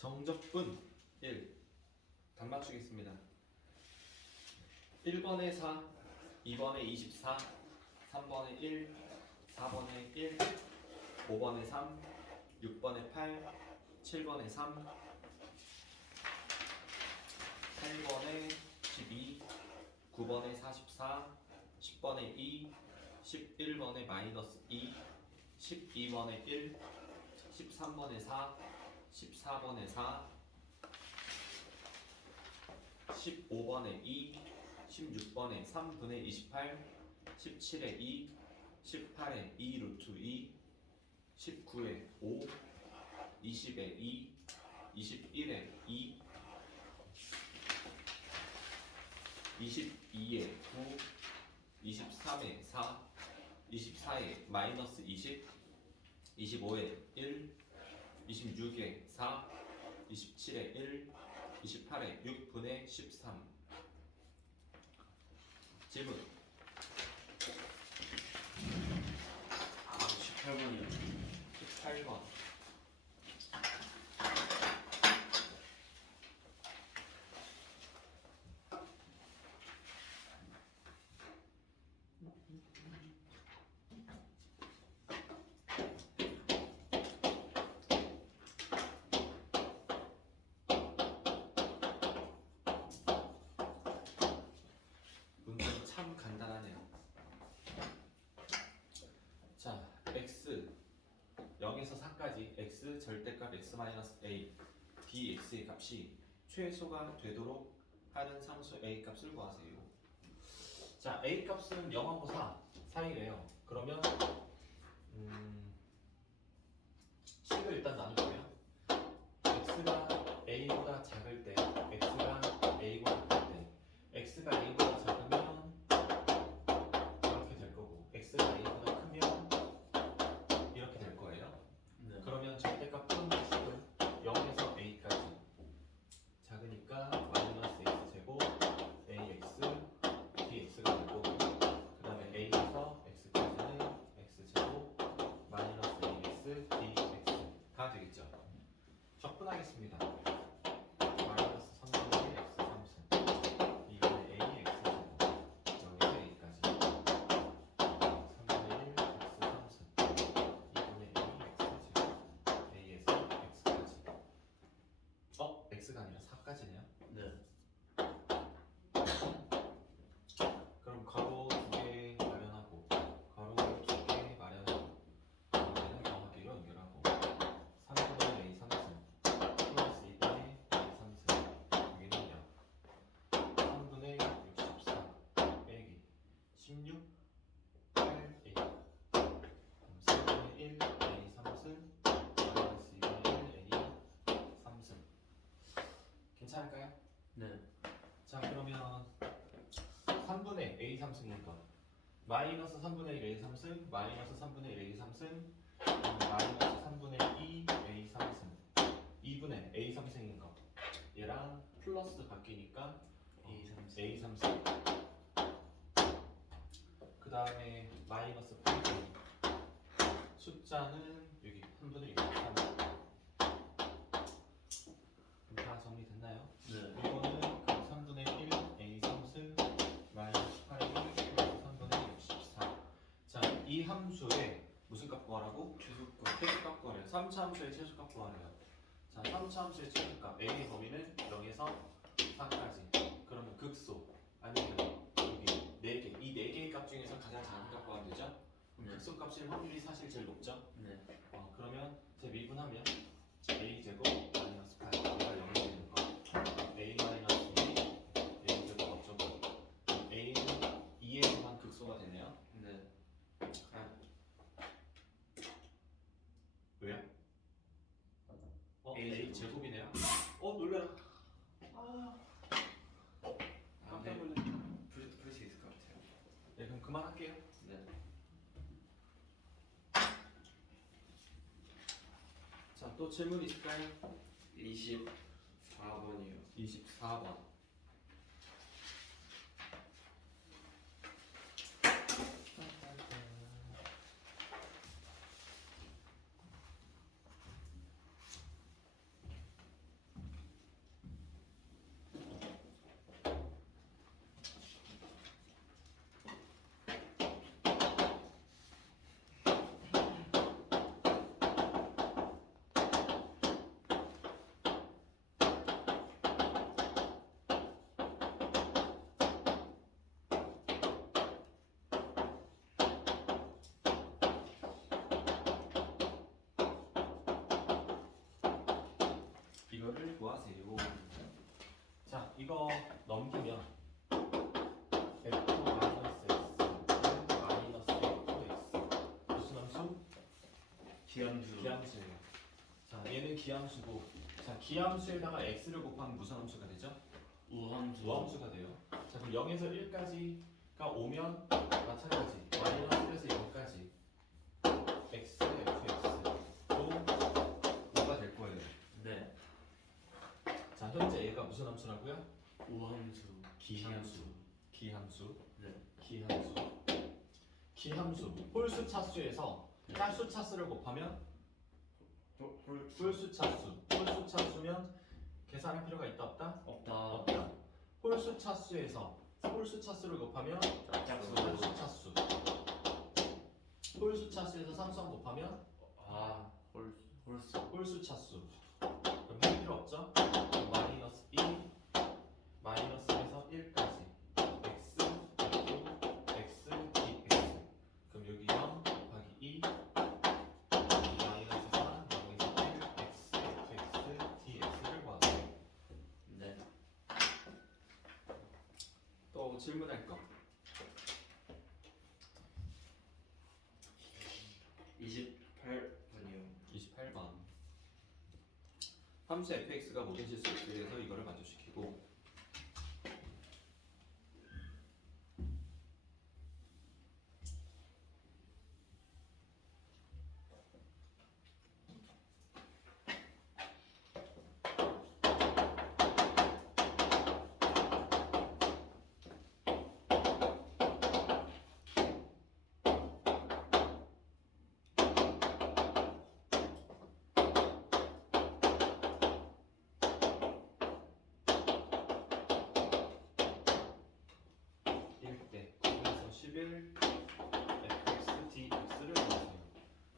정적분 1. 답 맞추겠습니다. 1번에 4, 2번에 24, 3번에 1, 4번에 1, 5번에 3, 6번에 8, 7번에 3, 8번에 12, 9번에 44, 10번에 2, 11번에 마이너스 2, 12번에 1, 13번에 4, 14번에 4, 15번에 2, 16번에 3분의 28, 17에 2, 18에 2 루트 2, 19에 5, 20에 2, 21에 2, 22에 9, 23에 4, 24에 마이너스 20, 25에 1, 26에 4, 27에 1, 28에 6분의 13. 질문. 18번이요. 18번. 문제는 참 간단하네요. 자, x 0에서 4까지 x 절대값 x-a dx의 값이 최소가 되도록 하는 상수 a 값을 구하세요. 자, a 값은 0하고 4 사이래요. 그러면 10을 일단 나누고요. x가 a보다 작을 때, x가 a보다 클 때, x가 a보다 작으면 이렇게 될 거고, x가 a보다 크면 이렇게 될 거예요. 네. 그러면 절대값 푸는 식은 0에서 a까지 작으니까 마이너스 x 제곱 ax dx가 될 거고, 그 다음에 a에서 x까지는 x 제곱 마이너스 ax dx가 되겠죠. 적분하겠습니다. 마이너스 3분의 1 x 3승 2분의 a x 제곱 0에서 a까지 3분의 1 x 3승 2분의 a x 제곱 a에서 x까지. x가 아니라 4까지네요. 네. 그럼 가로 2개 마련하고 가로 2개 마련하고 이번에는 정확히로 연결하고 3분의 a 3승 플러스 2분의 a 3승 여기는 0 3분의 64 빼기 16 8a 3분의 1 a 3승 마이너스 2분의 1 a 3승. 괜찮을까요? 네. 자, 그러면 3분의 a 3승인 것 마이너스 3분의 1 a 3승 마이너스 3분의 1 a 3승 마이너스 3분의 2 a 3승 2분의 a 3승인 것 얘랑 플러스 바뀌니까 A 3승. a 3승 그 다음에 마이너스 8 숫자는 여기 3분의 63 다 정리됐나요? 네. 이거는 3분의 1 a 3승 마이너스 8이 플러스 3분의 64. 자, 이 함수의 무슨 값 구하라고? 최소값. 최소값 구하래요. 3차 함수의 최소값 구하래요. 자, 3차 함수의 최소값 a의 범위는 0에서 4까지. 그러면 극소 아니면 여기 4개 이 4개의 값 중에서 가장 작은 값 구하면 되죠? 네. 극소 값일 확률이 사실 제일 높죠? 네. 그러면 제 미분하면 a 제곱 마이너스 8 얘가 0이 되는 거 a 마이너스 2 a 제곱 어쩌고 a는 2에서만 극소가 되네요. 네. 왜요? A a 제곱이네요. 놀래라. 깜짝 놀랐네. 풀 수 있을 것 같아요. 네, 그럼 그만할게요. 네. 자, 또 질문 있을까요? 24번이요. 24번. 하세요. 자, 이거 넘기면 f 마이너스 x 마이너스 fx 무슨 함수? 기함수. 기함수예요. 자, 얘는 기함수고, 자, 기함수에다가 x를 곱하면 무슨 함수가 되죠? 우함수. 우함수가 돼요. 자, 그럼 0에서 1까지가 오면 마찬가지 마이너스 1에서 0까지 x, fx도 5가 될 거예요. 네. 자, 현재 얘가 무슨 함수라고요? 우함수. 기함수. 기함수. 네. 기함수. 기함수. 홀수 차수에서 짝수 차수를 곱하면 홀수 차수. 홀수 차수면 계산할 필요가 있다 없다? 없다. 없다. 홀수 차수에서 홀수 차수를 곱하면 짝수. 짝수 차수. 홀수 차수에서 상수함 곱하면 아, 홀수. 홀수 차수. 그럼 할 필요 없죠? 마이너스 2 마이너스에서 1까지 x f x dx. 그럼 여기 0 곱하기 2 마이너스 4 여기서 1 x fx dx를 구하세요. 네. 또 질문할 거. 28분이요. 28번. 함수 fx가 모든 실수 x에서 이거를 만족시키고 fx dx를 구하세요.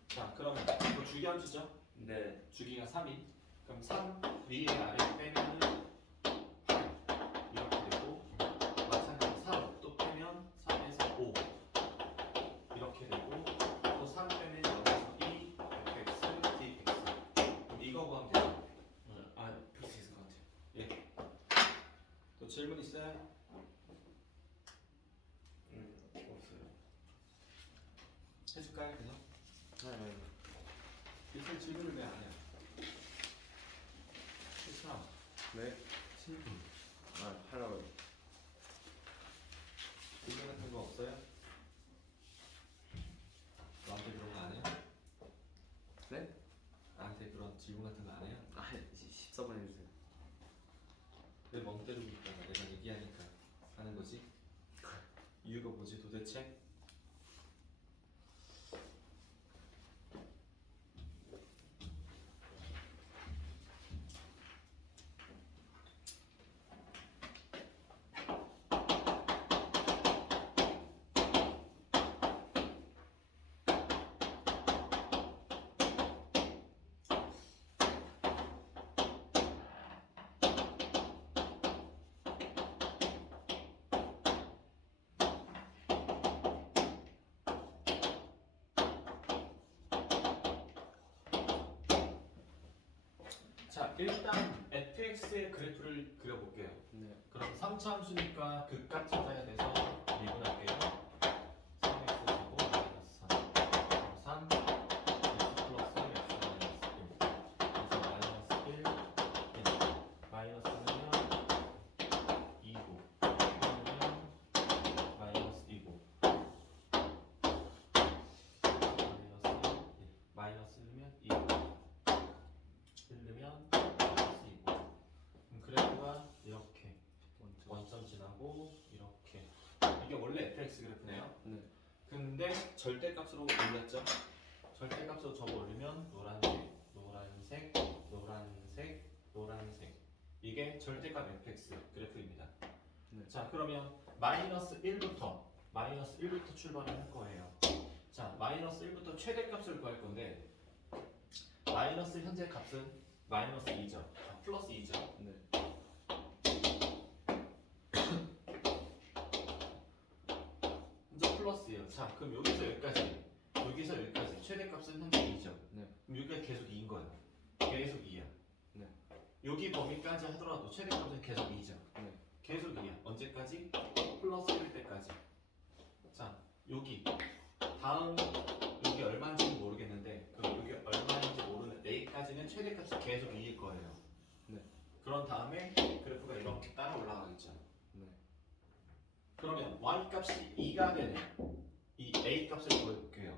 자, 그럼 이거 주기함수죠? 네. 주기가 3인. 그럼 3 위에 아래 빼면은 8 이렇게 되고, 마찬가지 3 또 빼면 3에서 5 이렇게 되고, 또 3 빼면 0에서 2 fx dx. 그럼 이거 구하면 되죠? 아, 풀 수 있을 것 같아요. 예. 또 질문 있어요? 없어요. 해줄까요, 그냥? 네. 요새 질문을 왜 안 해요? 싫다. 네. 7분. 아, 하라고요. 질문 같은 거 없어요? 나한테 그런 거 안 해요? 네? 나한테 그런 질문 같은 거 안 해요? 아, 14번 해주세요. 왜 멍 때리고 있다가 내가 얘기하니까 하는 거지? 이유가 뭐지 도대체? 자, 일단 fx의 그래프를 그려볼게요. 네. 그럼 3차 함수니까 극값 찾아야 돼서 미분할게요. 3x 제곱 마이너스 3 3 x 플러스 x 마이너스 1 그래서 마이너스 1 마이너스면 2고 그러면 마이너스 2고 마이너스 1면 2고 1르면 마이너스 2고 그럼 그래프가 이렇게 원점 지나고 이렇게 이게 원래 fx 그래프네요. 네. 근데 절대값으로 올렸죠. 절대값으로 적어 올리면 노란색, 노란색, 노란색, 노란색 이게 절대값 fx 그래프입니다. 네. 자, 그러면 마이너스 1부터 출발을 할 거예요. 자, 마이너스 1부터 최대값을 구할 건데 마이너스 현재 값은 마이너스 2죠. 자, 플러스 2죠. 네. 현재 플러스예요. 자, 그럼 여기서 여기까지 최대값은 현재 2죠. 네. 그럼 여기가 계속 2인 거예요. 계속 2야. 네. 여기 범위까지 하더라도 최대값은 계속 2죠. 네. 계속 2야. 언제까지? 플러스 1일 때까지. 자, 여기 다음 여기 얼마인지 모르겠는데 그럼 여기 얼마인지 모르는 a까지는 최대값이 계속 2일 거예요. 네. 그런 다음에 그래프가 이렇게 따라 올라가겠죠. 네. 그러면 y 값이 2가 되는 이 a 값을 구해볼게요.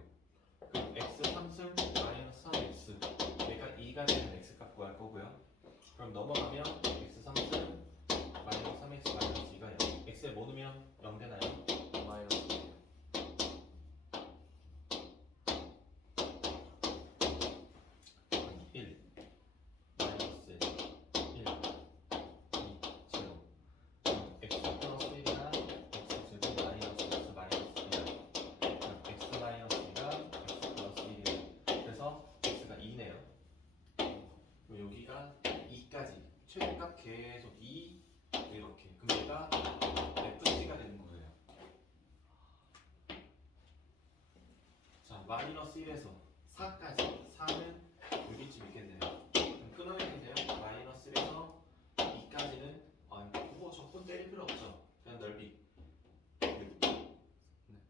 그럼 x 3승 마이너스 3x 얘가 2가 되는 x 값 구할 거고요. 그럼 넘어가면 x 3승 마이너스 3x 마이너스 2가 0. x에 뭐 넣으면 0 되나요? 마이너스 1 마이너스 1 2 0 x 플러스 1이나 x 제곱 마이너스 x 마이너스 2 x 마이너스 2가 x 플러스 1이에요. 그래서 x가 2네요. 그리고 여기가 2까지 최대값 계속 2 이렇게 그럼 얘가 FT가 되는 거예요. 자 마이너스 1에서 4까지 4는 여기쯤 있겠네요. 그럼 끊어내면 돼요. 마이너스 1에서 2까지는 그거 적분 때릴 필요 없죠. 그냥 넓이 6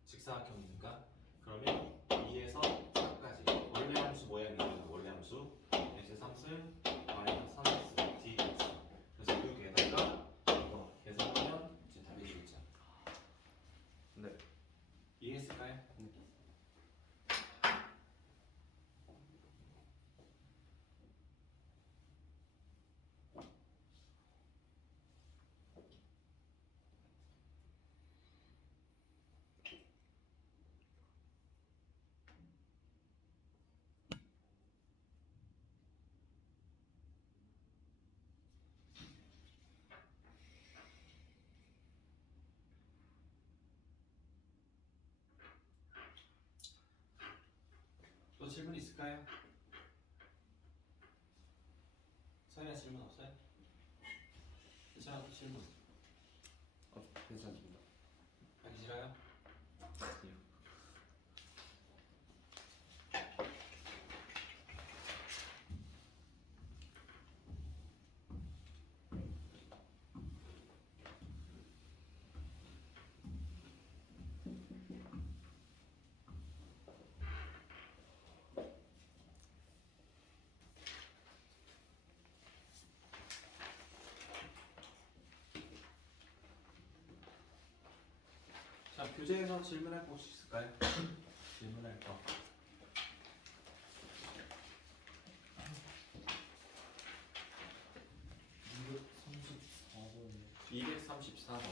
직사각형이니까 그러면 2에서 4까지 원래 함수 모양이죠. 원래 함수 x 3승 마이너스 3x dx 그래서 여기에다가 이거 계산하면 이제 답이 되겠죠. 네. 이해했을까요? 네. 또 질문 있을까요? 서현아 질문 없어요? 괜찮아 또 질문 괜찮습니다. 하기 싫어요? 아니요. 자 교재에서 질문할 거 혹시 있을까요? 질문할 거 234번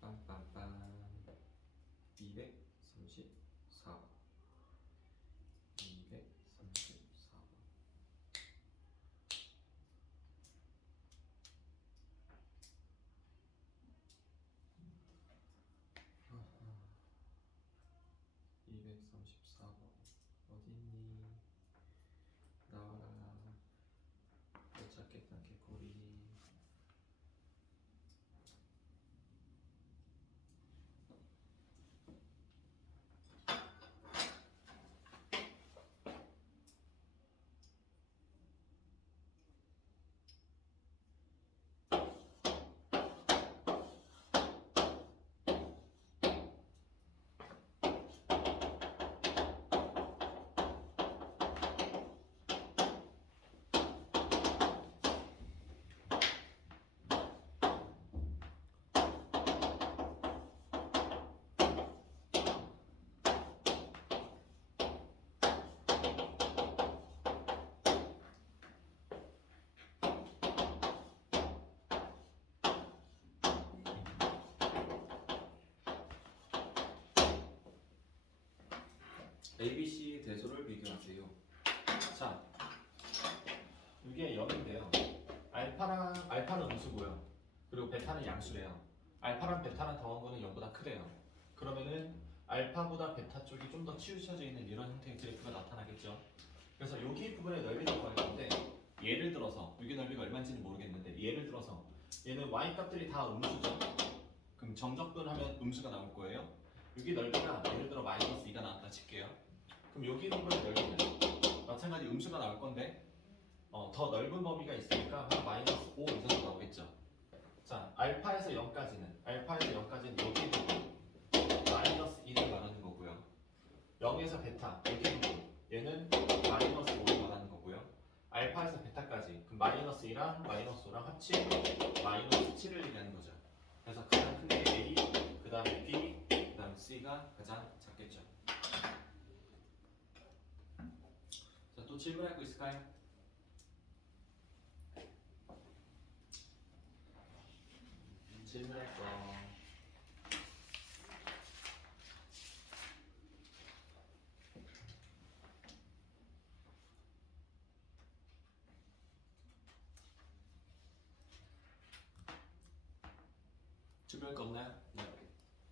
빰빰빰 234번 234번 아하. 234번 어딨니? 나와라 못 찾겠다 개꼬리. ABC 대소를 비교하세요. 자, 이게 0인데요. 알파는 음수고요. 그리고 베타는 양수래요. 알파랑 베타랑 더한 거는 0보다 크대요. 그러면은 알파보다 베타 쪽이 좀 더 치우쳐져 있는 이런 형태의 그래프가 나타나겠죠. 그래서 여기 부분의 넓이를 구할 건데 예를 들어서 유기 넓이가 얼마인지는 모르겠는데 예를 들어서 얘는 y 값들이 다 음수죠. 그럼 정적분 하면 음수가 나올 거예요. 유기 넓이가 예를 들어 마이너스 2가 나왔다 칠게요. 그럼 여기 있는 거의 넓이는 마찬가지 음수가 나올 건데 더 넓은 범위가 있으니까 한 마이너스 5 이 정도 나오겠죠. 자, 알파에서 0까지는 여기 부분 마이너스 1을 말하는 거고요. 0에서 베타 여기 부분 얘는 마이너스 5를 말하는 거고요. 알파에서 베타까지 그럼 마이너스 2랑 마이너스 5랑 합치면 마이너스 7을 얘기하는 거죠. 그래서 가장 큰 게 A, 그 다음에 B, 그 다음에 C가 가장 작겠죠. 자, 또 질문할 거 있을까요? 질문할 거. 질문할 거 없나요? 네.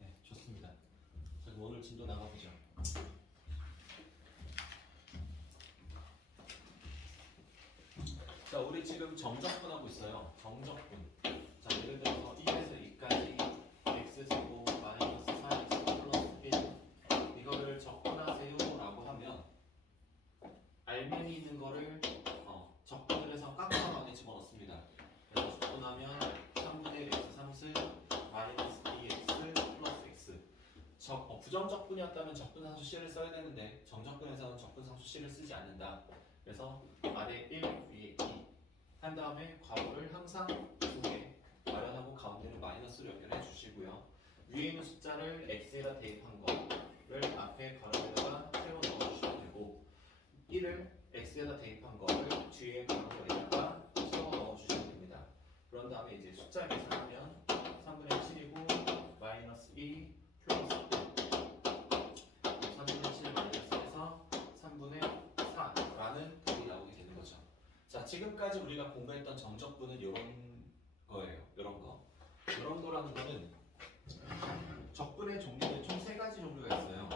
네, 좋습니다. 자, 그럼 오늘 진도 나가보죠. 자, 우리 지금 정적분하고 있어요. 정적분. 자, 예를 들어서 1에서 2까지 x제곱 마이너스 4x 플러스 1 이거를 적분하세요 라고 하면 알맹이 있는 거를 적분을 해서 깎아서 안에 집어넣습니다. 그래서 적분하면 3분의 1 x 3승 마이너스 2x 플러스 x 부정적분이었다면 적분상수 C를 써야 되는데 정적분에서는 적분상수 C를 쓰지 않는다. 그래서 아래 1, 위에 2 한 다음에 괄호를 항상 2개 마련하고 가운데를 마이너스로 연결해 주시고요. 위에 있는 숫자를 x에다 대입한 거를 앞에 괄호에다가 세워 넣어 주시면 되고 1을 x에다 대입한 거를 뒤에 괄호에다가 세워 넣어 주시면 됩니다. 그런 다음에 이제 숫자 계산하면 3분의 7이고 마이너스 2 플러스 1 3분의 7 마이너스에서 3분의 4라는 답이 나오게 되는 거죠. 자, 지금까지 우리가 공부했던 정적분은 이런 거예요. 이런 거라는 거는 적분의 종류는 총 3가지 종류가 있어요.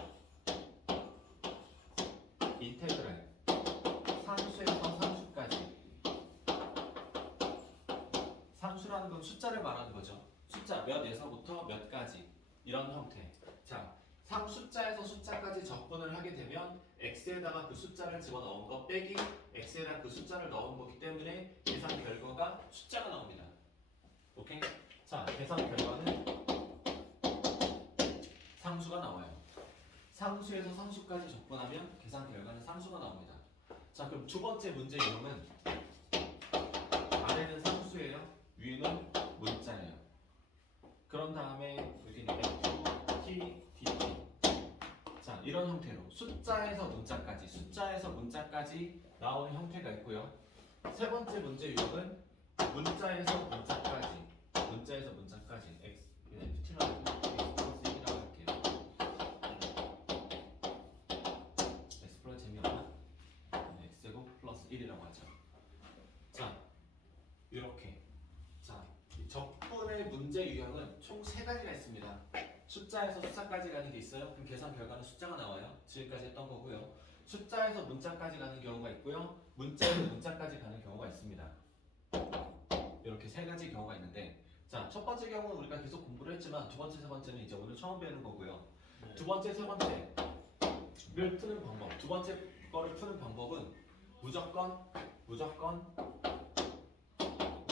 인테그랄, 상수에서 상수까지. 상수라는 건 숫자를 말하는 거죠. 숫자 몇에서부터 몇까지 이런 형태. 자, 상숫자에서 숫자까지 적분을 하게 되면 x에다가 그 숫자를 집어넣은 거 빼기 x에다 그 숫자를 넣은 거기 때문에 계산 결과가 숫자가 나옵니다. 오케이? 자, 계산 결과는 상수가 나와요. 상수에서 상수까지 적분하면 계산 결과는 상수가 나옵니다. 자, 그럼 두 번째 문제 유형은 아래는 상수예요. 위에는 문자예요. 그런 다음에 여기는 f, t, dt. 자, 이런 형태로 숫자에서 문자까지 나오는 형태가 있고요. 세 번째 문제 유형은 문자에서 문자까지 x, ft라고 x 플러스 1이라고 할게요. x 플러스 재미없나? x제곱 플러스 1이라고 하죠. 자, 이렇게. 자, 이 적분의 문제 유형은 총 3가지가 있습니다. 숫자에서 숫자까지 가는 게 있어요. 그럼 계산 결과는 숫자가 나와요. 지금까지 했던 거고요. 숫자에서 문자까지 가는 경우가 있고요. 문자에서 문자까지 가는 경우가 있습니다. 이렇게 3가지 경우가 있는데, 자, 첫 번째 경우는 우리가 계속 공부를 했지만 두 번째, 세 번째는 이제 오늘 처음 배우는 거고요. 두 번째, 세 번째를 푸는 방법. 두 번째 거를 푸는 방법은 무조건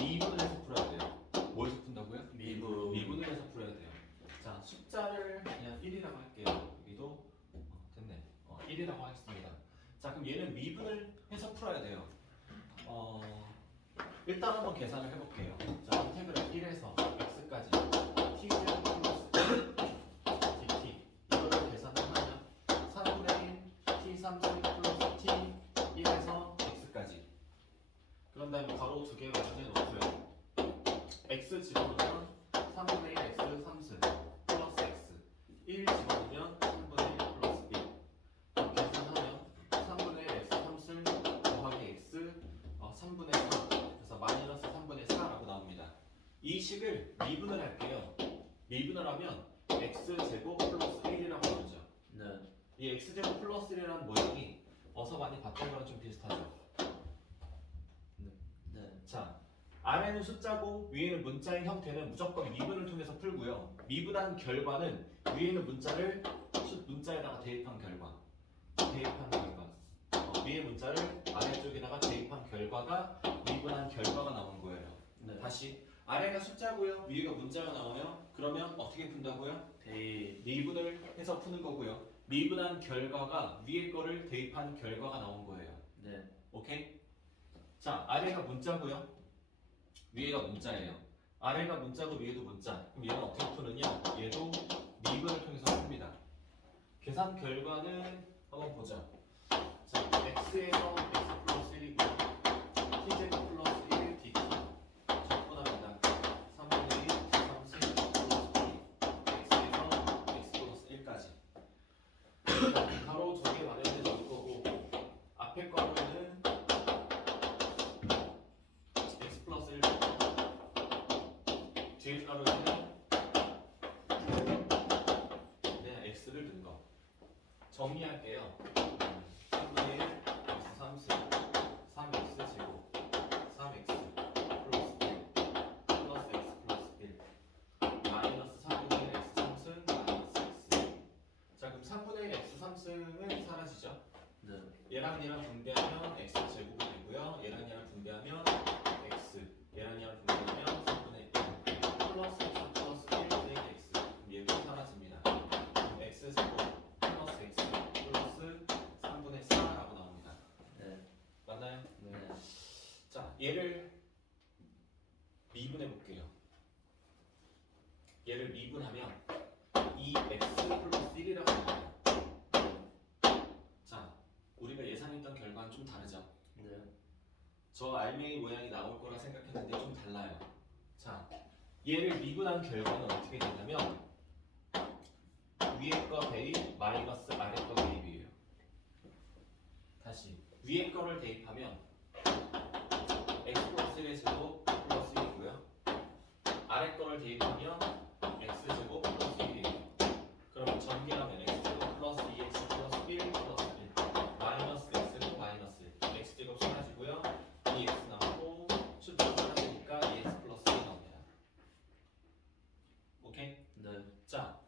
미분을 해서 풀어야 돼요. 뭐에서 푼다고요? 미분을 해서 풀어야 돼요. 자, 숫자를 그냥 1이라고 할게요. 여기도 됐네. 1이라고 하겠습니다. 자, 그럼 얘는 미분을 해서 풀어야 돼요. 일단 한번 계산을 해볼게요. 자, 인테그랄 1에서 x까지 t제곱 플러스 dt 이거를 계산을 하면 3분의 1 t 3제곱 플러스 t 1에서 x까지. 그런 다음에 가로 2개 마련해 놓고요. x 집어넣으면 3분의 1 x 3승 플러스 x 1 집어넣으면 3분의 1 플러스 1 계산하면 3분의 1 x 3승 더하기 x 3분의 4 그래서 마이너스 3분의 4라고 나옵니다. 이 식을 미분을 할게요. 미분을 하면 x제곱 플러스 1이라고 나오죠. 네. 이 x제곱 플러스 1이라는 모양이 어서 많이 봤던 거랑 좀 비슷하죠. 네. 자, 아래는 숫자고 위에는 문자의 형태는 무조건 미분을 통해서 풀고요. 미분한 결과는 위에 있는 문자를 문자에다가 대입한 결과. 위에 문자를 아래쪽에다가 대입한 결과가 미분한 결과가 나오는 거예요. 네. 다시 아래가 숫자고요. 위에가 문자가 나와요. 그러면 어떻게 푼다고요? 대입. 미분을 해서 푸는 거고요. 미분한 결과가 위에 거를 대입한 결과가 나온 거예요. 네. 오케이? 자, 아래가 문자고요. 위에가 문자예요. 아래가 문자고 위에도 문자. 그럼 얘는 어떻게 푸느냐? 얘도 미분을 통해서 풉니다. 계산 결과는 한번 보자. 자, x에서 x 플러스 1이고요. t제곱 플러스 1 dt 적분합니다. 3분의 1 3승 플러스 2 x에서 x 플러스 1까지. 가로 두 개 마련해 놓을 거고 앞에 거는 x 플러스 1 뒤에 가로에는 그냥 x를 넣은 거. 정리할게요. 3분의 1 x 3승 3x 제곱 3x 플러스 1 플러스 x 플러스 1 마이너스 3분의 1 x 3승 마이너스 x. 자, 그럼 3분의 1 x 3승은 사라지죠? 네. 얘랑 얘랑 분배하면 x 제곱이 되고요. 얘랑 얘랑 분배하면 x. 얘랑 얘랑 분배하면 3분의 1 플러스 x 플러스 1 분의 x. 그럼 얘도 사라집니다. 그럼 x 제곱 플러스 x 플러스 3분의 4라고 나옵니다. 네. 맞나요? 네. 자, 얘를 미분해 볼게요. 얘를 미분하면 2x 플러스 1이라고 나와요. 자, 우리가 예상했던 결과는 좀 다르죠? 네. 저 알맹이 모양이 나올 거라 생각했는데 좀 달라요. 자, 얘를 미분한 결과는 어떻게 되냐면 위에 거 대입 마이너스 아래 거 대입이에요. 다시 위에 거를 대입하면 x 플러스 1의 제곱 플러스 1이고요. 아래 거를 대입하면 x 제곱 플러스 1이에요. 그러면 전개하면 x 제곱 플러스 2x 플러스 1 플러스 1 마이너스 x는 마이너스 1 x 제곱 사라지고요. 2x 나오고 숫자 사라지니까 2x 플러스 1 나옵니다. 오케이? 네. 자,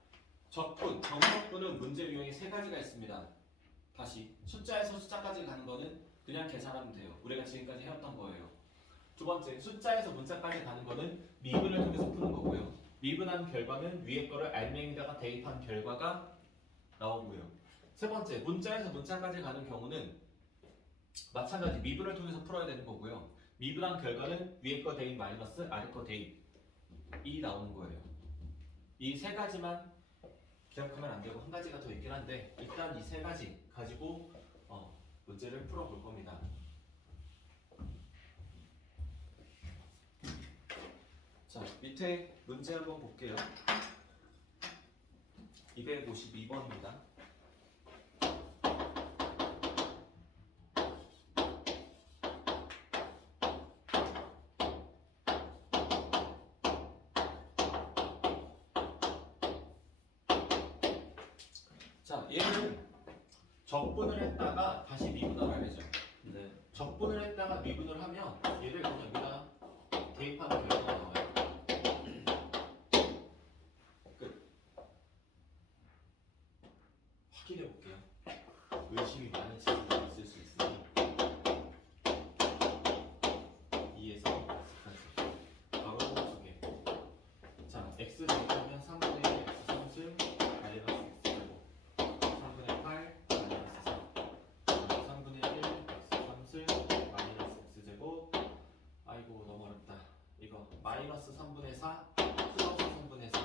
적분, 정적분은 문제 유형이 세 가지가 있습니다. 다시 숫자에서 숫자까지 가는 거는 그냥 계산하면 돼요. 우리가 지금까지 해왔던 거예요. 두 번째, 숫자에서 문자까지 가는 거는 미분을 통해서 푸는 거고요. 미분한 결과는 위에 거를 알맹이다가 대입한 결과가 나오고요. 세 번째, 문자에서 문자까지 가는 경우는 마찬가지 미분을 통해서 풀어야 되는 거고요. 미분한 결과는 위에 거 대입 마이너스 아래 거 대입이 나오는 거예요. 이 세 가지만 기억하면 안 되고 한 가지가 더 있긴 한데 일단 이 세 가지 가지고 문제를 풀어볼 겁니다. 자, 밑에 문제 한번 볼게요. 252번입니다. 자, 얘는 적분을 했다가 다시 미분을 해야죠. 네. 적분을 했다가 미분을 하면 얘를 그냥 여기다 대입하는 결과가 나와요. 끝. 확인해 볼게요. 의심이 많은 친구가 있을 수 있으니 2에서 x까지 바로 두 개. 자, x 제곱하면 3분의 1 x 3승 마이너스 x 제곱 3분의 8 마이너스 4 3분의 1 x 3승 마이너스 x 제곱. 아이고 너무 어렵다. 이거 마이너스 3분의 4 플러스 3분의 4.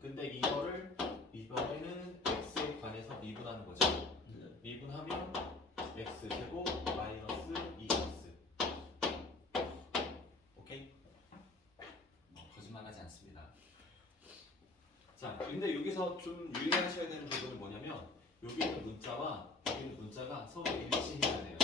근데 이거를 이번에는 x에 관해서 미분하는 거죠. 네. 미분하면 x 제곱 마이너스 2x. 오케이? 거짓말하지 않습니다. 자, 근데 여기서 좀 유의하셔야 되는 부분은 뭐냐면 여기 있는 문자와 여기 있는 문자가 서로 일치해야 돼요.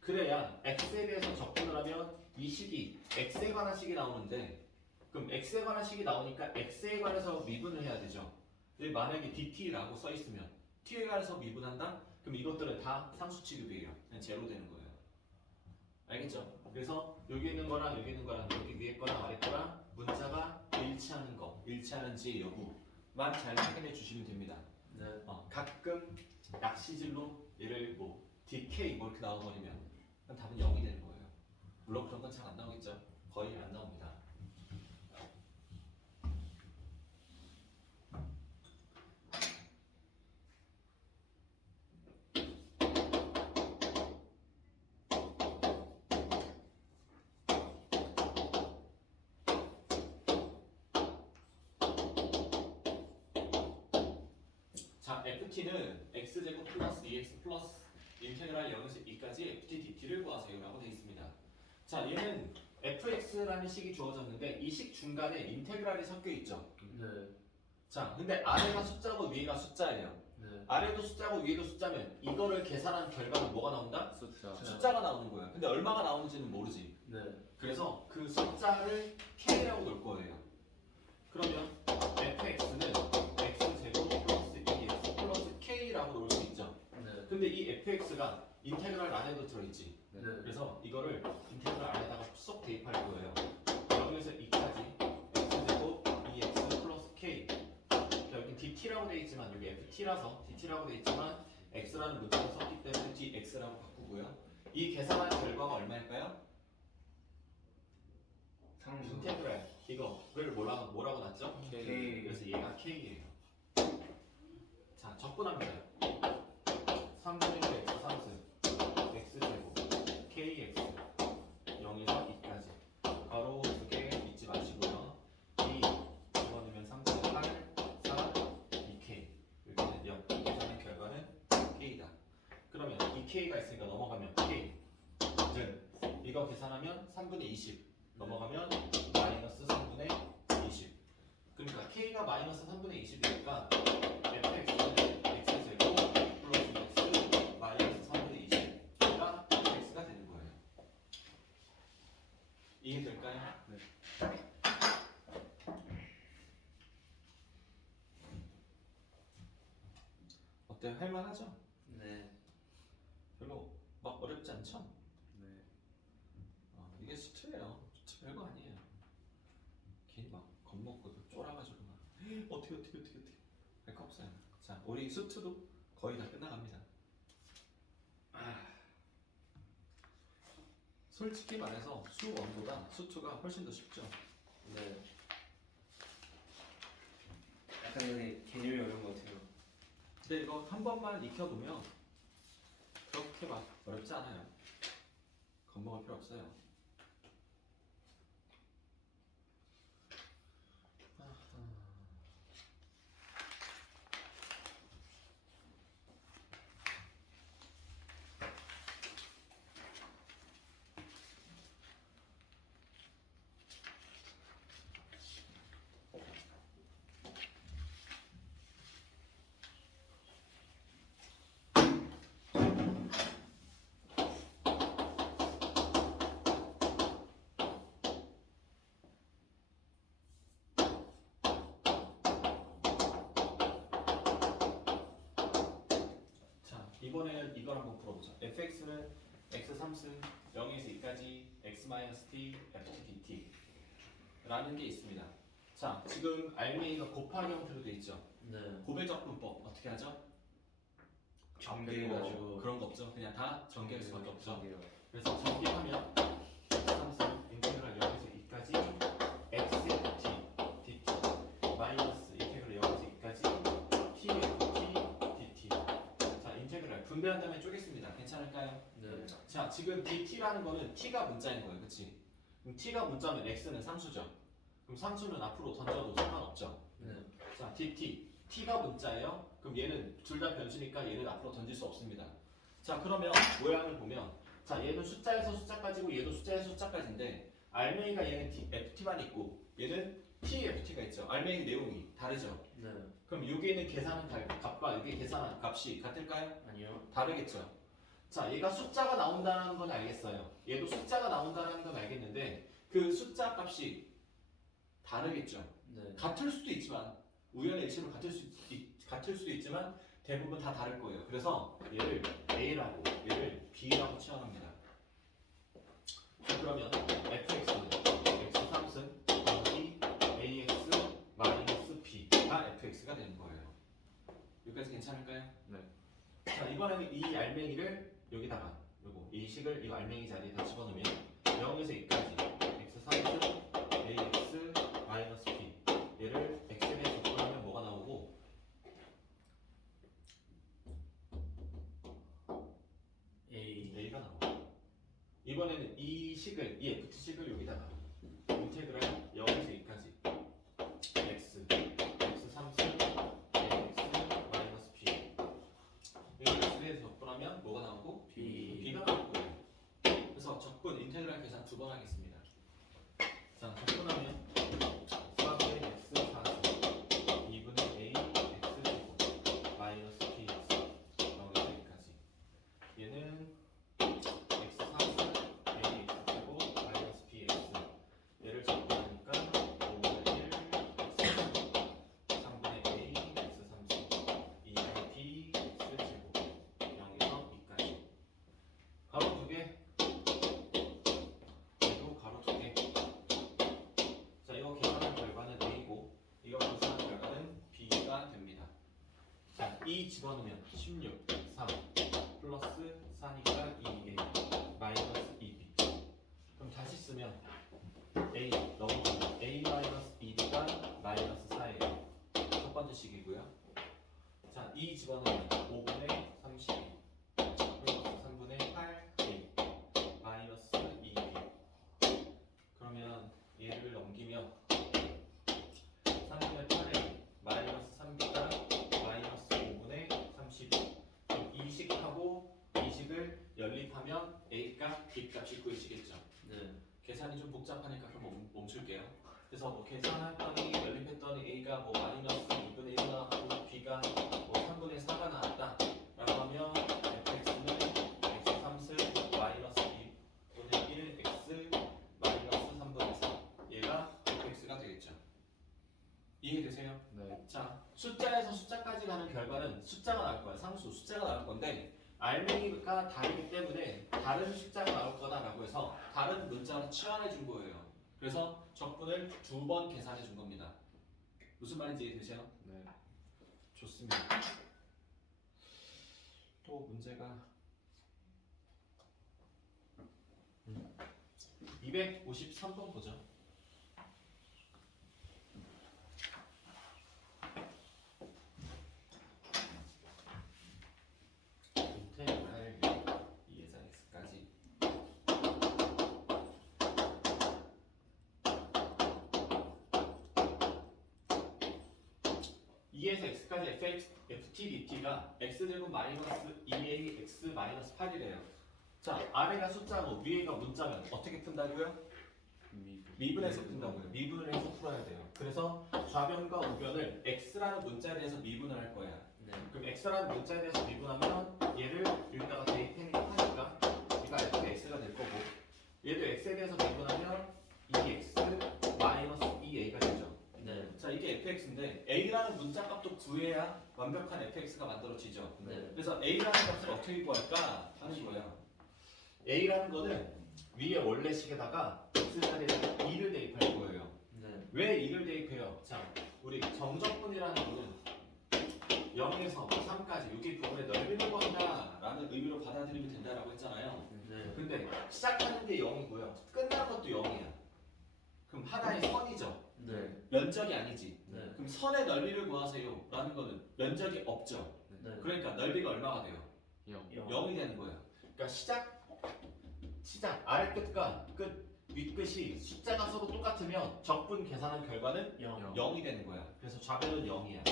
그래야 x에 대해서 적분을 하면 이 식이 x에 관한 식이 나오는데 그럼 x에 관한 식이 나오니까 x에 관해서 미분을 해야 되죠. 근데 만약에 dt라고 써 있으면 t에 관해서 미분한다? 그럼 이것들은 다 상수 취급이에요. 그냥 제로 되는 거예요. 알겠죠? 그래서 여기 있는 거랑 여기 있는 거랑 여기 위에 거랑 아래 거랑 문자가 일치하는 거, 일치하는지 여부만 잘 확인해 주시면 됩니다. 네. 가끔 약시질로 얘를 뭐 DK 뭐 이렇게 나와버리면 그럼 답은 0이 되는 거예요. 물론 그런 건 잘 안 나오겠죠. 거의 안 나옵니다. 자, ft는 x제곱 플러스 2x 플러스 인테그랄 0에서 2까지 ft dt를 구하세요 라고 되어 있습니다. 자, 얘는 fx라는 식이 주어졌는데 이 식 중간에 인테그랄이 섞여 있죠. 네. 자, 근데 아래가 숫자고 위가 숫자예요. 네. 아래도 숫자고 위에도 숫자면 이거를 계산한 결과는 뭐가 나온다? 숫자. 숫자가 나오는 거예요. 근데 얼마가 나오는지는 모르지. 네. 그래서 그 숫자를 k라고 놓을 거예요. 그러면 fx는 x제곱 플러스 2x 플러스 k라고 놓을 수 있죠. 네. 근데 이 fx가 인테그랄 안에도 들어있지. 네. 그래서 이거를 인테그랄 안에다가 쏙 대입할 거예요. 0에서 2까지 x제곱 2x 플러스 k. 여기 dt라고 되어 있지만 여기 ft라서 dt라고 되어 있지만 x라는 문자가 썼기 때문에 dx라고 바꾸고요. 이 계산한 결과가 얼마일까요? 상수. 인테그랄 이거를 뭐라고 놨죠? K. 그래서 얘가 k예요. 자, 접근합니다. 3분의 1 x 3승 x제곱 kx 0에서 2까지 바로 두 개 잊지 마시고요. 2 집어넣으면 3분의 8 4 2k 여기는 0 계산의 결과는 k다. 그러면 이 k가 있으니까 넘어가면 k는 이거 계산하면 3분의 20 넘어가면 마이너스 3분의 20. 그러니까 k가 마이너스 3분의 20이니까 fx는 x제곱 플러스 x 마이너스 3분의 20가 fx가 되는 거예요. 이해될까요? 네. 어때요? 할만하죠? 네. 별로 막 어렵지 않죠? 네. 이게 수트예요. 수트 별거 아니에요. 괜히 막 겁먹고 쫄아가지고 막 어떻게 할 거 없어요. 자, 우리 수트도 거의 다 끝나갑니다. 솔직히 말해서 수원보다 수투가 훨씬 더 쉽죠. 네. 약간 근데 개념이 어려운 것 같아요. 근데 이거 한 번만 익혀두면 그렇게 막 어렵지 않아요. 겁먹을 필요 없어요. 자, 이번에는 이걸 한번 풀어보자. fx는 x 3승 0에서 2까지 x-t ft dt 라는 게 있습니다. 자, 지금 알맹이가 곱하기 형태로 돼 있죠. 네. 고배적분법 어떻게 하죠? 전개해가지고. 그런 거 없죠. 그냥 다 전개할 수밖에 없죠. 전개요. 그래서 전개하면 x3승 인테그랄 0에서 2까지 xft dt 마이너스 인테그랄 0에서 2까지 tft dt. 자, 인테그랄 분배한 다음에 쪼갰습니다. 괜찮을까요? 네. 자, 지금 dt라는 거는 t가 문자인 거예요. 그치? 그럼 t가 문자면 x는 상수죠. 그럼 상수는 앞으로 던져도 상관없죠. 네. 자, dt. t가 문자예요. 그럼 얘는 둘 다 변수니까 얘는 앞으로 던질 수 없습니다. 자, 그러면 모양을 보면 자, 얘는 숫자에서 숫자까지고 얘도 숫자에서 숫자까지인데 알맹이가 얘는 ft만 있고 얘는 tft가 있죠. 알맹이 내용이 다르죠. 네. 그럼 여기에는 계산한 값과 여기 계산한 값이 같을까요? 아니요. 다르겠죠. 자, 얘가 숫자가 나온다는 건 알겠어요. 얘도 숫자가 나온다는 건 알겠는데 그 숫자 값이 다르겠죠. 네. 같을 수도 있지만 우연의 일치로 같을 수도 있지만 대부분 다 다를 거예요. 그래서 얘를 A라고 얘를 B라고 치환합니다. 자, 그러면 fx는 x 3승 더하기 ax 마이너스 b가 fx가 되는 거예요. 여기까지 괜찮을까요? 네. 자, 이번에는 이 알맹이를 여기다가 요거 이 식을 이거 알맹이 자리에다 집어넣으면 0에서 2까지 x 3승 ax 마이너스 b 얘를 x에 대해 접근하면 뭐가 나오고 a가 나와요. 이번에는 이 식을 이 ft식을 여기다가 인테그랄 0에서 2까지 x 3승 ax 마이너스 b 이걸 x에 대해 접근하면 뭐가 나오고 b가 나올 거예요. 그래서 적분 인테그랄 계산 두 번 하겠습니다. 자, 접근하면 4분의 x 4승 2분의 a x 제곱 마이너스 bx 0에서 2까지 얘는 x 3승 a x 제곱 마이너스 bx 얘를 접근하니까 5분의 1 x 3분의 a x 3승 2분의 b x 제곱 0에서 2까지 가로 두 개, 얘도 가로 두 개. 자, 이거 계산한 결과는 a고 이거 계산한 결과는 b가 됩니다. 자, 2 집어넣으면 16, 3 플러스 4니까 2a 마이너스 2b. 그럼 다시 쓰면 a 넘어가면 a 마이너스 2b가 마이너스 4예요. 첫 번째 식이고요. 자, 2 집어넣으면 5분의 32 플러스 3분의 8a 마이너스 2b. 그러면 얘를 넘기면 3분의 8a 마이너스 3b가 마이너스 5분의 32. 그럼 이 식하고 이 식을 연립하면 a값, b값 구해지겠죠. 네. 계산이 좀 복잡하니까 그럼 멈출게요. 그래서 뭐 계산했더니 연립했더니 a가 뭐 마이너스 2분의 1 나왔고 b가 뭐 3분의 4가 나왔다 라고 하면 fx는 x 3승 마이너스 2분의 1 x 마이너스 3분의 4 얘가 fx가 되겠죠. 이해되세요? 네. 자, 숫자에서 숫자까지 가는 결과는 숫자가 나올 거야. 상수 숫자가 나올 건데 알맹이가 다르기 때문에 다른 숫자가 나올 거다라고 해서 다른 문자로 치환해 준 거예요. 그래서 적분을 두 번 계산해 준 겁니다. 무슨 말인지 이해되세요? 네. 좋습니다. 또 문제가 253번 보죠. 인테그랄 2에서 x까지 2에서 x까지 ft dt가 x제곱 마이너스 2a x 마이너스 8이래요. 자, 아래가 숫자고 위에가 문자면 어떻게 푼다고요? 미분해서 푼다고요. 미분을 해서 풀어야 돼요. 그래서 좌변과 우변을 x라는 문자에 대해서 미분을 할 거야. 네. 그럼 x라는 문자에 대해서 미분하면 얘를 여기다가 대입하니까 얘가 fx가 될 거고 얘도 x에 대해서 미분하면 2x 마이너스 2a가 되죠. 네. 자, 이게 fx인데 a라는 문자 값도 구해야 완벽한 fx가 만들어지죠. 네. 그래서 a라는 값을 어떻게 구할까 하는 거예요. a라는 거는 위에 원래 식에다가 x자리에다가 2를 대입할 거예요. 네. 왜 2를 대입해요? 자, 우리 정적분이라는 거는 0에서 3까지 여기 부분의 넓이를 구한다라는 의미로 받아들이면 된다라고 했잖아요. 네. 근데 시작하는 게 0이고요. 끝나는 것도 0이야. 그럼 하나의 선이죠. 네. 면적이 아니지. 네. 그럼 선의 넓이를 구하세요 라는 거는 면적이 없죠. 네. 그러니까 넓이가 얼마가 돼요? 0. 0이 되는 거예요. 그러니까 시작 아래 끝과 끝 윗끝이 숫자가 서로 똑같으면 적분 계산한 결과는 0이 되는 거야. 그래서 좌변은 0이야.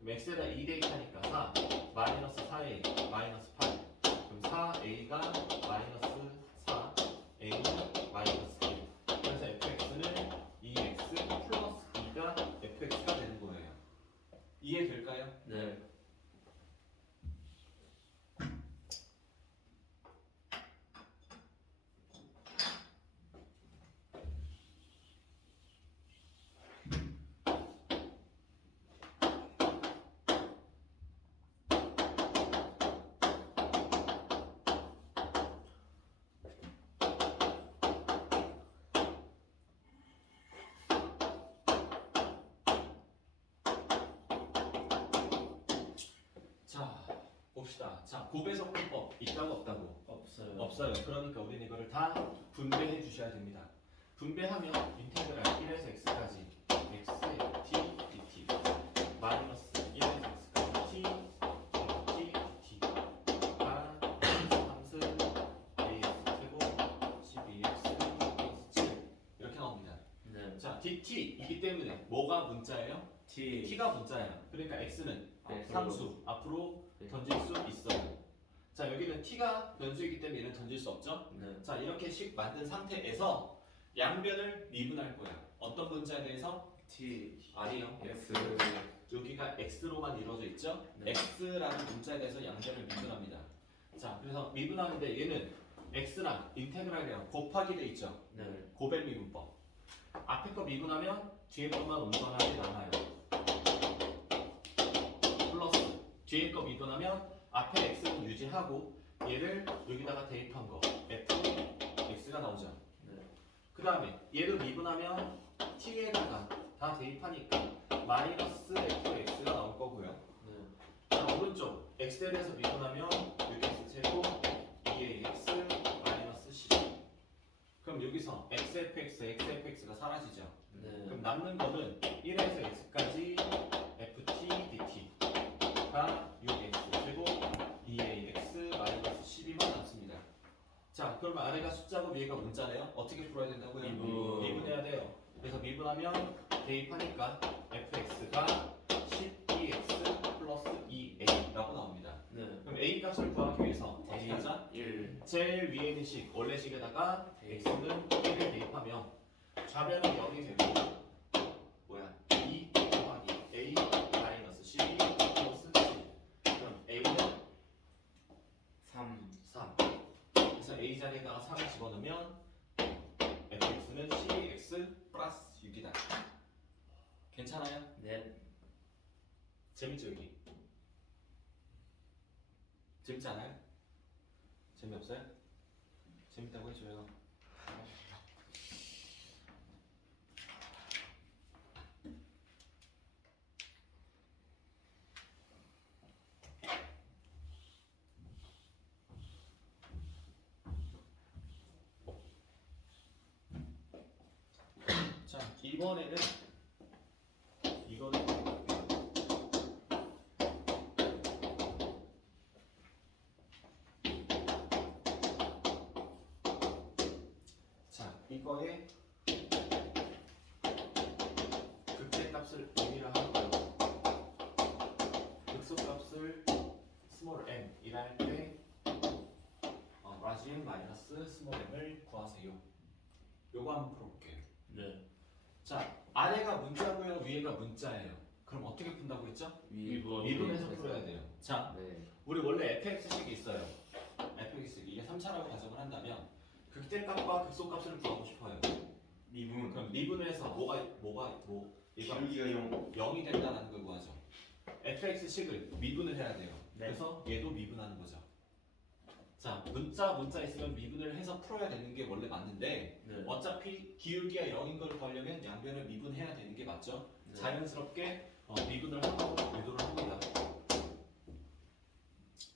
그럼 x에다 2 대입하니까 4 마이너스 4a 마이너스 8 그럼 4a가 마이너스 4 a는 마이너스 1 그래서 fx는 2x 플러스 2가 fx가 되는 거예요. 이해될까요? 네. 봅시다. 자, 고배속분법 있다고 없다고? 없어요. 없어요. 그러니까 우리는 이거를 다 분배해 주셔야 됩니다. 분배하면 인테그랄 1에서 x까지 x의 t dt 마이너스 1에서 x까지 t dt가 함수 ax 제곱 12x 7 이렇게 나옵니다. 네. 자, dt이기 때문에 뭐가 문자예요? T. t가 문자예요. 그러니까 x는 네, 상수 앞으로 네. 던질 수 있어요. 자, 여기는 t가 변수이기 때문에 얘는 던질 수 없죠. 네. 자, 이렇게 식 만든 상태에서 양변을 미분할 거야. 어떤 문자에 대해서? T. 아니요. X. 여기가 x로만 이루어져 있죠. 네. x라는 문자에 대해서 양변을 미분합니다. 자, 그래서 미분하는데 얘는 x랑 인테그랄이랑 곱하기 돼 있죠. 네. 고벨 미분법. 앞에 거 미분하면 뒤에 것만 온전하게 남아요. 플러스 뒤에 거 미분하면 앞에 x는 유지하고 얘를 여기다가 대입한 거 fx가 나오죠. 네. 그 다음에 얘를 미분하면 t에다가 다 대입하니까 마이너스 fx가 나올 거고요. 네. 자, 오른쪽 x에 대해서 미분하면 6x 제곱 2ax 마이너스 10. 그럼 여기서 xfx, xfx가 사라지죠. 네. 그럼 남는 거는 1에서 x까지 ft dt가 6x 제곱 2ax 마이너스 12만 남습니다. 자, 그러면 아래가 숫자고 위에가 문자네요. 어떻게 풀어야 된다고요? 미분. 미분해야 돼요. 그래서 미분하면 대입하니까 fx가 12x 플러스 2a라고 나옵니다. 네. 그럼 a 값을 구하기 위해서 대입하자. 1. 제일 위에 있는 식 원래 식에다가 대입. x는 1을 대입하면 좌변은 0이 되고 뭐야 2 더하기 a 마이너스 12 플러스 7. 그럼 a는 3. 3. 그래서 a 자리에다가 3을 집어넣으면 fx는 12x 플러스 6이다. 괜찮아요? 네. 재밌죠 여기? 재밌지 않아요? 재미없어요? 재밌다고 해줘요. 자, 이번에는 이거는 자, 이거의 극대값을 m이라 하고요. 극소값을 스몰 m 이랄 때 라지 m 마이너스 스몰 m을 구하세요. 요거 한번 풀어볼게요. 네. 자, 아래가 문자고요, 위에가 문자예요. 그럼 어떻게 푼다고 했죠? 미분. 미분해서 풀어야 돼요. 자, 네. 우리 원래 fx식이 있어요. fx 이게 3차라고 가정을 한다면 극대값과 극소값을 구하고 싶어요. 미분. 그럼 미분해서 얘가 기울기가 0. 0이 된다는 걸 구하죠. fx식을 미분을 해야 돼요. 네. 그래서 얘도 미분하는 거죠. 자, 문자 있으면 미분을 해서 풀어야 되는 게 원래 맞는데 네. 어차피 기울기가 0인 걸 구하려면 양변을 미분해야 되는 게 맞죠. 네. 자연스럽게 미분을 하고 유도를 합니다.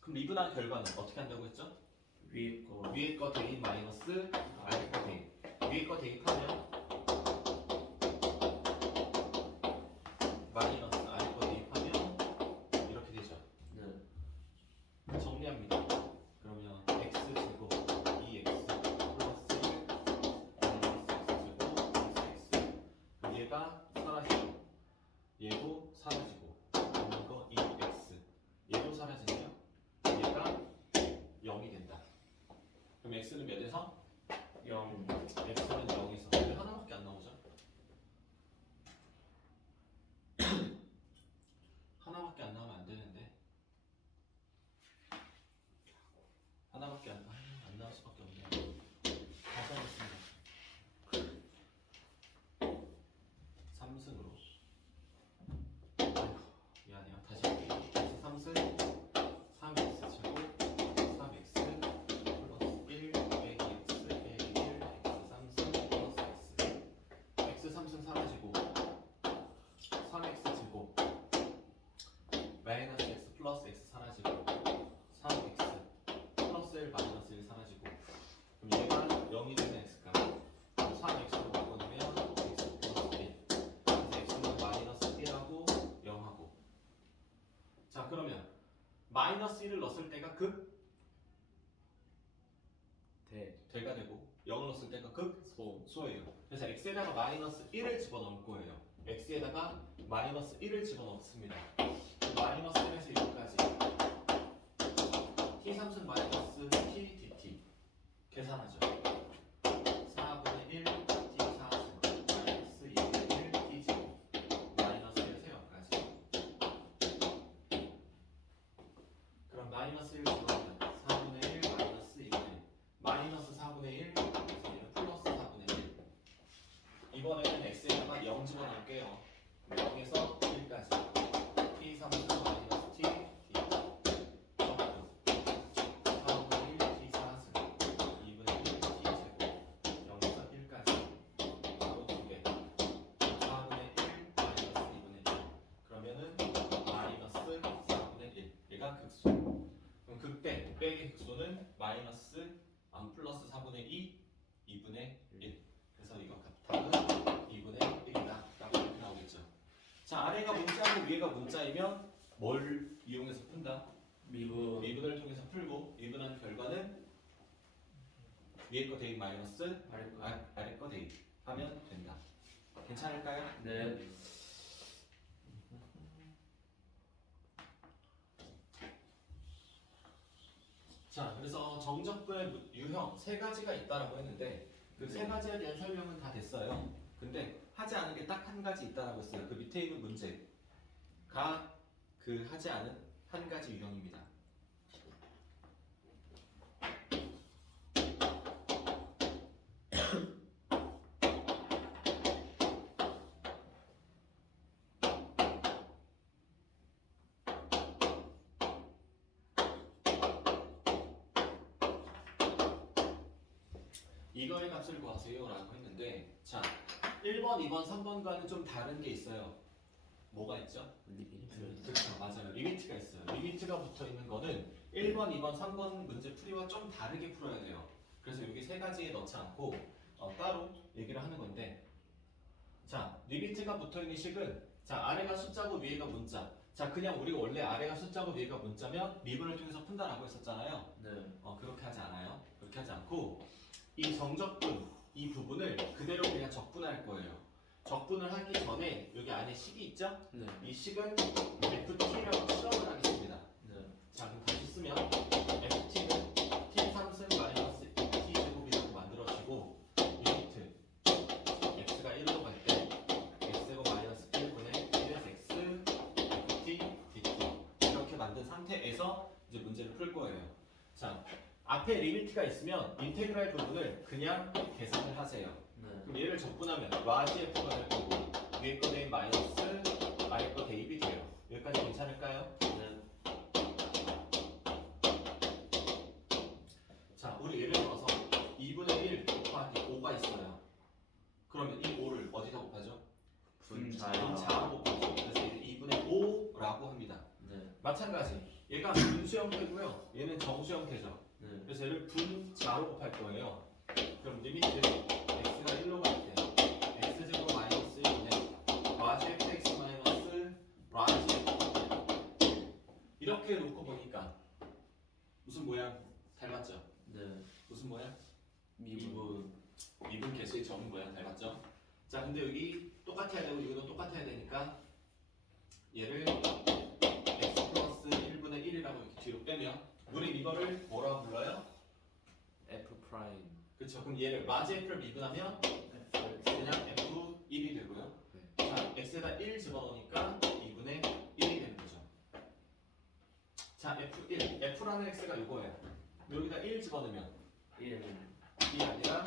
그럼 미분한 결과는 어떻게 한다고 했죠? 위에 거. 위에 거 대입 마이너스 아래 거 대입. 위에 거 대입하면 마이너스 아래 거 대입하면 이렇게 되죠. 네. 정리합니다. 그러면 x 제곱 2x 플러스 1 마이너스 x 제곱 x 얘가 사라지고 얘도 사라지고 남는 거 2x 얘도 사라지네요. 얘가 0이 된다. 그럼 x는 몇에서? 0. x는 0에서 마이너스 1을 넣었을 때가 대. 대가 되고 0을 넣었을 때가 소. 소예요. 그래서 x에다가 마이너스 1을 집어넣을 거예요. x에다가 마이너스 1을 집어넣습니다. 마이너스 1에서 0까지 t 3승 마이너스 t dt 계산하죠. 4분의 1 t 4승 마이너스 2분의 1 t 제곱 마이너스 1에서 0까지. 그럼 마이너스 1 집어넣으면 4분의 1 마이너스 2분의 1 마이너스 4분의 1 플러스 4분의 1. 이번에는 x에다가 0 집어넣을게요. 0에서 1까지 t 3승 마이너스 t d 적분 4분의 1 t 4승 2분의 1 t 제곱 0에서 1까지 바로 2개 4분의 1 마이너스 2분의 1 그러면은 마이너스 4분의 1 얘가 극소. 그럼 극대 빼기 극소는 마이너스 플러스 4분의 2 2분의 1. 그래서 이거 답은 2분의 1이다 라고 이렇게 나오겠죠. 자, 아래가 문자고 위에가 문자이면 뭘 이용해서 푼다? 미분. 미분을 통해서 풀고 미분한 결과는 위에 거 대입 마이너스 아래 거 대입 하면 된다. 괜찮을까요? 네. 자, 그래서 정적분의 유형 세 가지가 있다라고 했는데 그 세 가지에 대한 설명은 다 됐어요. 근데 하지 않은 게 딱 한 가지 있다라고 했어요. 그 밑에 있는 문제가 그 하지 않은 한 가지 유형입니다. 이거의 값을 구하세요 라고 했는데 자 1번, 2번, 3번과는 좀 다른 게 있어요. 뭐가 있죠? 리미트. 그렇죠, 맞아요. 리미트가 있어요. 리미트가 붙어 있는 거는 1번, 2번, 3번 문제 풀이와 좀 다르게 풀어야 돼요. 그래서 여기 세 가지에 넣지 않고 따로 얘기를 하는 건데 자 리미트가 붙어 있는 식은 자 아래가 숫자고 위에가 문자. 자 그냥 우리가 원래 아래가 숫자고 위에가 문자면 미분을 통해서 푼다라고 했었잖아요. 네. 그렇게 하지 않아요. 그렇게 하지 않고 이 정적분 이 부분을 그대로 그냥 적분할 거예요. 적분을 하기 전에 여기 안에 식이 있죠? 네. 이 식은 FT라고 실험을 하겠습니다. 네. 자 그럼 다시 쓰면 FT는 T 3승 마이너스 T 제곱이라고 만들어지고 리미트 X가 1로 갈 때 X제곱 마이너스 1분의 1에서 X FT DT 이렇게 만든 상태에서 이제 문제를 풀 거예요. 자 앞에 리미트가 있으면 인테그랄 부분을 그냥 계산을 하세요. 네. 그럼 얘를 적분하면 라지F가 될 거고 위에 거 대입 마이너스 아래 거 대입이 돼요. 여기까지 괜찮을까요? 네. 자 우리 예를 들어서 2분의 1 곱하기 5가 있어요. 그러면 이 5를 어디다 곱하죠? 분자로 곱하죠. 그래서 얘를 2분의 5라고 합니다. 네. 마찬가지 얘가 분수 형태고요. 얘는 정수 형태죠. 네. 그래서 얘를 분자로 곱할 거예요. 그럼 리미트 x가 1로 갈 때 x제곱 마이너스 1분의 라지 fx 마이너스 라지 f 이렇게 놓고 보니까 무슨 모양 닮았죠? 네. 무슨 모양? 미분. 미분 개수의 적은 모양 닮았죠? 자 근데 여기 똑같아야 되고 이거는 똑같아야 되니까 얘를 x 플러스 1분의 1이라고 이렇게 뒤로 빼면 우리 이거를 뭐라고 불러요? F 프라임. 그쵸. 그럼 얘를 라지 f를 미분하면 그냥 f1이 되고요. 자, x에다 1 집어넣으니까 2분의 1이 되는 거죠. 자, f1, f라는 x가 이거예요. 여기다 1 집어넣으면 1. 2이 아니라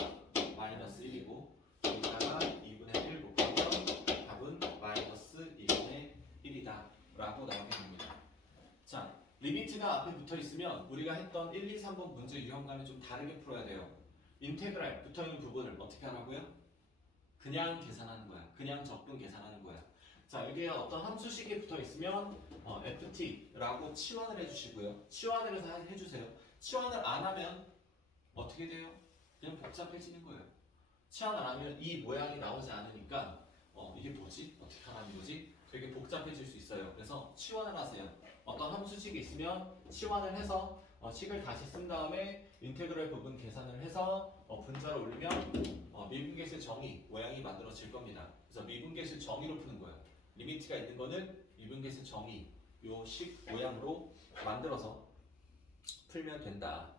마이너스 1이고 여기다가 2분의 1 곱하면 답은 마이너스 2분의 1이다 라고 나오게 됩니다. 자, 리미트가 앞에 붙어 있으면 우리가 했던 1, 2, 3번 문제 유형과는 좀 다르게 풀어야 돼요. 인테그랄 붙어 있는 부분을 어떻게 하라고요? 그냥 계산하는 거야. 그냥 적분 계산하는 거야. 자, 여기에 어떤 함수식이 붙어 있으면 ft라고 치환을 해주시고요. 치환을 해서 해주세요. 치환을 안 하면 어떻게 돼요? 그냥 복잡해지는 거예요. 치환을 안 하면 이 모양이 나오지 않으니까 이게 뭐지? 어떻게 하라는 거지? 되게 복잡해질 수 있어요. 그래서 치환을 하세요. 어떤 함수식이 있으면 치환을 해서 식을 다시 쓴 다음에 인테그랄 부분 계산을 해서 분자를 올리면 미분계수 정의 모양이 만들어질 겁니다. 그래서 미분계수 정의로 푸는 거예요. 리미트가 있는 거는 미분계수 정의 요 식 모양으로 만들어서 풀면 된다.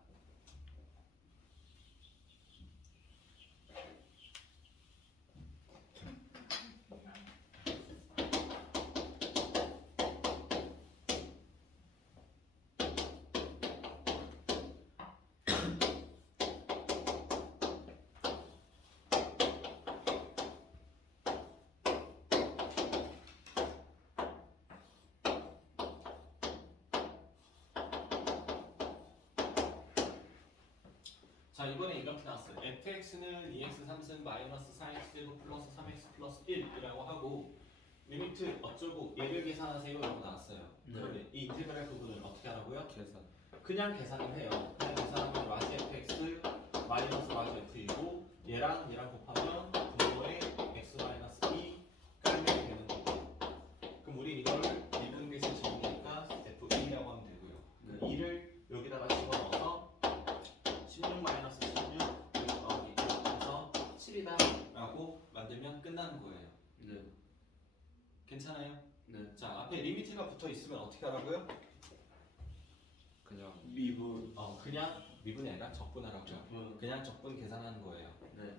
자, 이번에 이렇게 나왔어요. fx는 2x 3승 마이너스 4x 제곱 플러스 3x 플러스 1이라고 하고 리미트 어쩌고 얘를 계산하세요 라고 나왔어요. 네. 그러면 이 인테그랄 부분을 어떻게 하라고요? 계산. 그냥 계산을 해요. 그냥 계산하면 마지 fx 마이너스 마지 f이고 얘랑 곱하면 분모의 x 마이너스 2 깔면 되는 거고. 그럼 우리 이거를 미분계수 정의니까 f2라고 하면 되고요. 네. 2를 여기다가 집어넣어서 16 마이너스 16 더하기 1 해서 7이다 라고 만들면 끝나는 거예요. 네. 괜찮아요? 네. 자, 앞에 리미트가 붙어 있으면 어떻게 하라고요? 그냥 미분. 그냥 미분이 아니라 적분하라고요. 적분. 그냥 적분 계산하는 거예요. 네.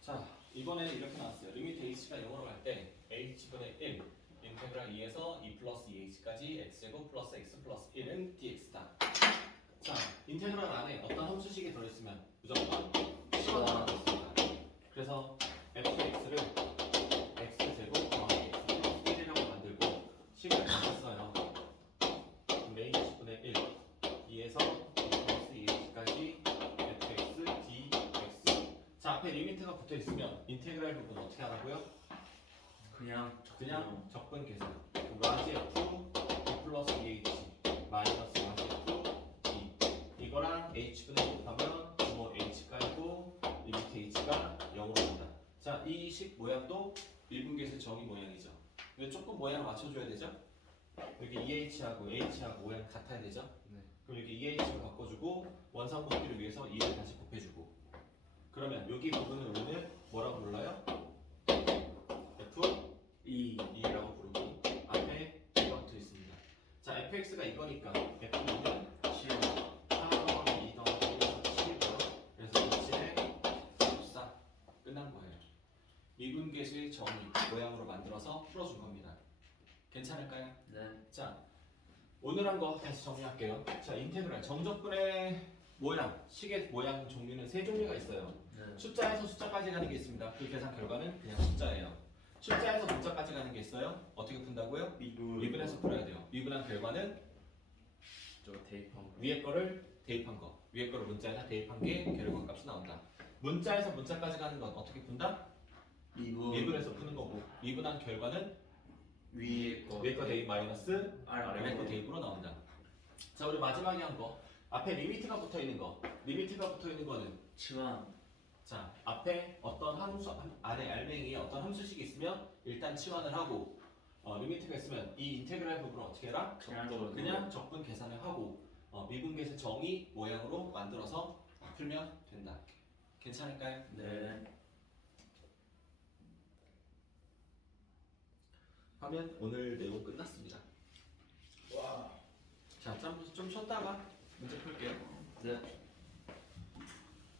자, 이번에 이렇게 나왔어요. 리미트 h가 0으로 갈 때 h분의 1 인테그랄 2에서 2 플러스 2h까지 x제곱 플러스 x 플러스 1은 dx다. 자, 인테그랄 안에 어떤 함수식이 들어있으면 무조건 치환하는 거 있습니다. 그래서 fx를 x제곱 더하기 x 플러스 1이라고 만들고 식을 다시 써요. 그럼 h분의 1 2에서 2 플러스 2h까지 fx dx. 자, 앞에 리미트가 붙어 있으면 인테그랄 부분 어떻게 하라고요? 그냥 적분 계산. 마지 f 2 플러스 2h 마이너스 마지 f 2 이거랑 h분의 곱하면 뭐 h 깔고 리미트 h가 0으로 간다. 자, 이 식 모양도 미분계수 정의 모양이죠. 근데 조금 모양 맞춰줘야 되죠? 여기 2h하고 h하고 모양 같아야 되죠? 네. 그럼 여기 2h로 바꿔주고 원상 복귀를 위해서 2를 다시 곱해주고 그러면 여기 부분을 우리는 뭐라고 불러요? f 2라고 부르고 앞에 2가 붙어 있습니다. 자, fx가 이거니까 f2는 7 4 더하기 2 더하기 1에서 7이고요. 그래서 27에 14 끝난 거예요. 미분계수의 정의 모양으로 만들어서 풀어준 겁니다. 괜찮을까요? 네. 자, 오늘 한 거 다시 정리할게요. 자, 인테그랄 정적분의 모양, 식의 모양 종류는 세 종류가 있어요. 네. 숫자에서 숫자까지 가는 게 있습니다. 그 계산 결과는 그냥 숫자예요. 숫자에서 문자까지 가는 게 있어요. 어떻게 푼다고요? 미분해서 풀어야 돼요. 미분한 결과는 저거 대입한 거. 위에 거를 대입한 거, 위에 거를 문자에다 대입한 게 결과 값이 나온다. 문자에서 문자까지 가는 건 어떻게 푼다? 미분해서 푸는 거고 미분한 결과는 위에 거. 위에 거 대입 마이너스 아래 아래 거 거. 대입으로 나온다. 자, 우리 마지막에 한 거. 앞에 리미트가 붙어 있는 거. 리미트가 붙어 있는 거는 치환. 자, 앞에 어떤 함수 안에 알맹이에 어떤 함수식이 있으면 일단 치환을 하고 리미트가 있으면 이 인테그랄 부분을 어떻게 해라? 그냥 적분 계산을 하고 미분계수 정의 모양으로 만들어서 풀면 된다. 괜찮을까요? 네. 하면 오늘 내용 끝났습니다. 와. 자, 좀 쉬었다가 문제 풀게요. 네.